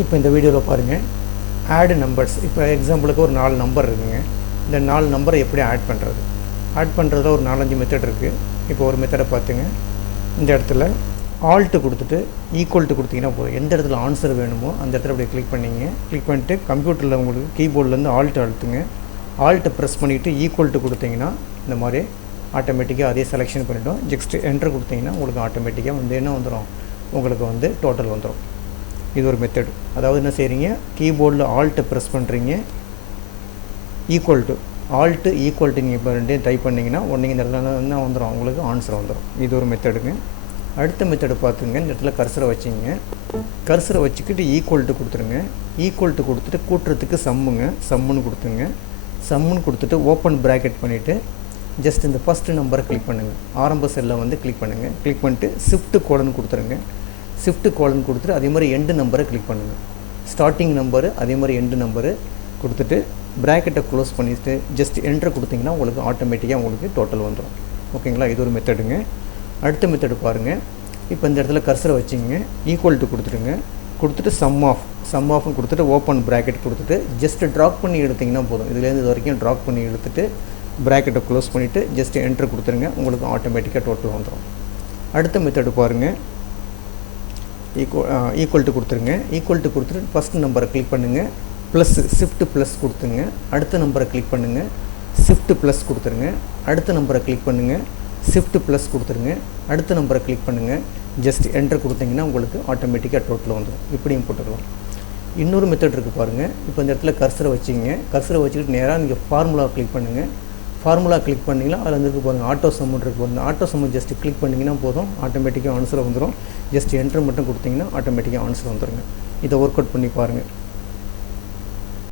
இப்போ இந்த வீடியோவில் பாருங்கள், ஆட் நம்பர்ஸ். இப்போ எக்ஸாம்பிளுக்கு ஒரு 4 நம்பர் இருக்குங்க. இந்த 4 நம்பரை எப்படி ஆட் பண்ணுறது? ஆட் பண்ணுறதுல ஒரு 4-5 மெத்தட் இருக்குது. இப்போ ஒரு மெத்தடை பார்த்துங்க. இந்த இடத்துல ஆல்ட்டு கொடுத்துட்டு ஈக்குவல்ட்டு கொடுத்தீங்கன்னா போதும். எந்த இடத்துல ஆன்சர் வேணுமோ அந்த இடத்துல அப்படியே கிளிக் பண்ணிங்க. கிளிக் பண்ணிட்டு கம்ப்யூட்டரில் உங்களுக்கு கீபோர்ட்லேருந்து ஆல்ட்டு அழுத்துங்க. ஆல்ட்டை ப்ரெஸ் பண்ணிவிட்டு ஈக்குவல்ட்டு கொடுத்தீங்கன்னா இந்த மாதிரி ஆட்டோமேட்டிக்காக அதே செலெக்ஷன் பண்ணிவிடும். ஜஸ்ட் என்டர் கொடுத்தீங்கன்னா உங்களுக்கு ஆட்டோமேட்டிக்காக வந்து என்ன வந்துடும், உங்களுக்கு வந்து டோட்டல் வந்துடும். இது ஒரு மெத்தடு. அதாவது என்ன செய்கிறீங்க, கீபோர்டில் ஆல்ட்டை ப்ரெஸ் பண்ணுறீங்க, ஈக்குவல்ட்டு ஆல்ட்டு ஈக்குவல்ட்டு நீங்கள் இப்போ ரெண்டையும் டைப் பண்ணிங்கன்னா உடனே இந்த இடத்துல என்ன வந்துடும், உங்களுக்கு ஆன்சர் வந்துடும். இது ஒரு மெத்தடுங்க. அடுத்த மெத்தடு பார்த்துங்க. இந்த இடத்துல கர்சரை வச்சிங்க. கர்சரை வச்சுக்கிட்டு ஈக்குவல்ட்டு கொடுத்துருங்க. ஈக்குவல்ட்டு கொடுத்துட்டு கூட்டுறதுக்கு சம்முன்னு கொடுத்துங்க. சம்முன்னு கொடுத்துட்டு ஓப்பன் ப்ராக்கெட் பண்ணிவிட்டு ஜஸ்ட் இந்த ஃபஸ்ட்டு நம்பரை கிளிக் பண்ணுங்கள். ஆரம்ப செல்லை வந்து கிளிக் பண்ணுங்கள். கிளிக் பண்ணிட்டு ஷிஃப்ட் கோலன் கொடுத்துருங்க. ஷிஃப்ட் கோலன் கொடுத்துட்டு அதே மாதிரி எண்டு நம்பரை கிளிக் பண்ணுங்கள். ஸ்டார்டிங் நம்பரு அதே மாதிரி எண்டு நம்பரு கொடுத்துட்டு ப்ராக்கெட்டை க்ளோஸ் பண்ணிவிட்டு ஜஸ்ட் என்டர் கொடுத்திங்கன்னா உங்களுக்கு ஆட்டோமேட்டிக்காக உங்களுக்கு டோட்டல் வந்துடும். ஓகேங்களா? இது ஒரு மெத்தடுங்க. அடுத்த மெத்தடு பாருங்கள். இப்போ இந்த இடத்துல கர்சரை வச்சிங்க. ஈக்குவல்ட்டு கொடுத்துருங்க. கொடுத்துட்டு சம் ஆஃப்னு கொடுத்துட்டு ஓப்பன் ப்ராக்கெட் கொடுத்துட்டு ஜஸ்ட் ட்ராப் பண்ணி எடுத்திங்கன்னா போதும். இதுலேருந்து இது வரைக்கும் ட்ராப் பண்ணி எடுத்துகிட்டு ப்ராக்கெட்டை க்ளோஸ் பண்ணிவிட்டு ஜஸ்ட் என்டர் கொடுத்துருங்க. உங்களுக்கு ஆட்டோமேட்டிக்காக டோட்டல் வந்துடும். அடுத்த மெத்தடு பாருங்கள். ஈக்குவல்ட்டு கொடுத்துருங்க. ஈக்குவல்ட்டு கொடுத்துட்டு ஃபஸ்ட் நம்பரை கிளிக் பண்ணுங்கள். ப்ளஸ் ஷிஃப்ட் ப்ளஸ் கொடுத்துங்க. அடுத்த நம்பரை கிளிக் பண்ணுங்கள். ஷிஃப்ட் ப்ளஸ் கொடுத்துருங்க. அடுத்த நம்பரை கிளிக் பண்ணுங்கள். ஷிஃப்ட் ப்ளஸ் கொடுத்துருங்க. அடுத்த நம்பரை கிளிக் பண்ணுங்கள். ஜஸ்ட் என்டர் கொடுத்தீங்கன்னா உங்களுக்கு ஆட்டோமேட்டிக்காக டோட்டல் வந்துடும். இப்படியும் போட்டுக்கலாம். இன்னொரு மெத்தட் இருக்குது பாருங்கள். இப்போ இந்த இடத்துல கர்சரை வச்சிங்க. கர்சரை வச்சுக்கிட்டு நேராக நீங்கள் ஃபார்முலா கிளிக் பண்ணுங்கள். ஃபார்முலா கிளிக் பண்ணிங்கன்னா அதில் வந்து இருக்கு பாருங்கள், ஆட்டோ சம்மன் இருக்குது பாருங்கள். ஆட்டோ சம்மன் ஜஸ்ட் கிளிக் பண்ணிங்கன்னா போதும், ஆட்டோமேட்டிக்காக ஆன்சர் வந்துடும். ஜஸ்ட் என்டர் மட்டும் கொடுத்தீங்கன்னா ஆட்டோமேட்டிக்காக ஆன்சர் வந்துடுங்க. இதை ஒர்க் அவுட் பண்ணி பாருங்கள்.